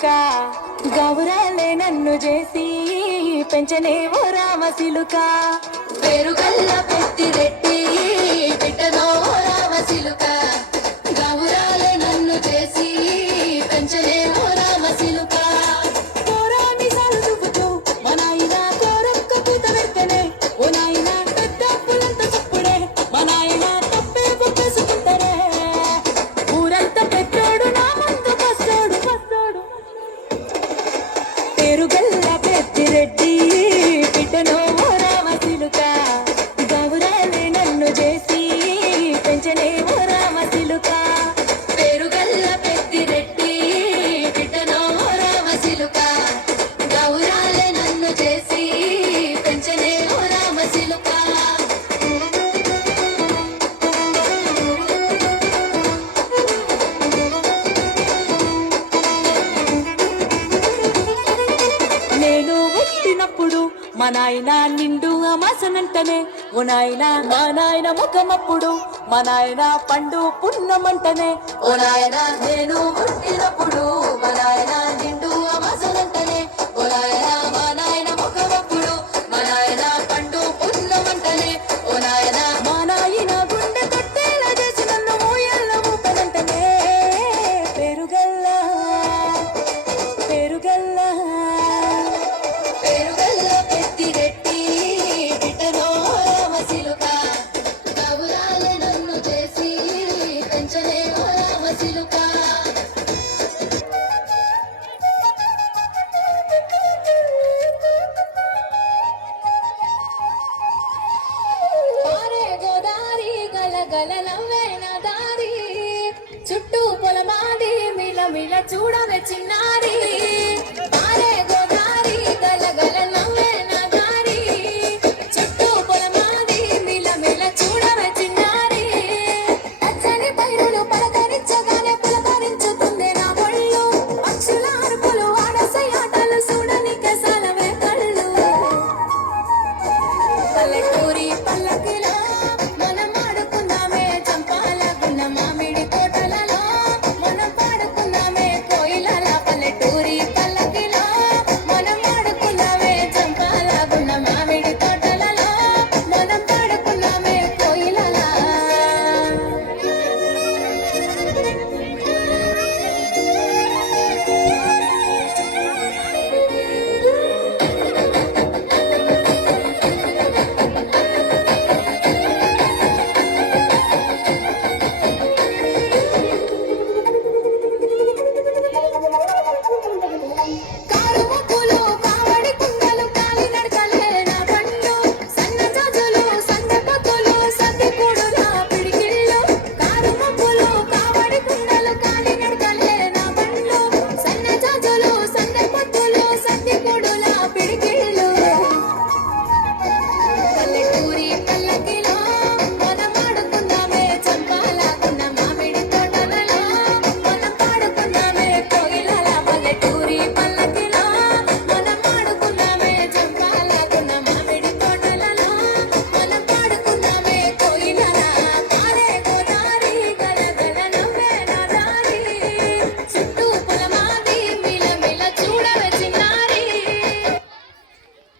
సిలుక గౌరాలే నన్ను చేసి పెంచనే ఓ రామ సిలుక పేరుగల్ల పెద్దిరెడ్డి బిడ్డనో ఓ రామ సిలుక గౌరాలే నన్ను చేసి పెంచనే ఓ రామ సిలుక కోరామి సాలు దువ్వుతూ మా నాయన కోరొక్క పూత పెడితేనే ఓ నాయన పెద్ద పులంత చప్పుడే మా నాయన తప్పే ఒప్పేసుకుంటారే ఊరంతా పెద్దోడు నా ముందు బస్సోడు బస్సోడు పేరుగల్ల పెద్దిరెడ్డి బిడ్డనో ఓ రామ సిలుక గౌరాలే నన్ను చేసి పెంచనే ఓ రామ సిలుక పేరుగల్ల పెద్దిరెడ్డి బిడ్డనో ఓ రామ సిలుక గౌరాలే నన్ను చేసి పెంచనే ఓ రామ సిలుక నేను పుట్టినప్పుడు మా నాయన నిండు అమాసనంటనే ఓ నాయన మా నాయన ముఖమప్పుడు మా నాయన పండు పున్నమంటనే ఓ నాయన నేను పుట్టినప్పుడు మా నాయన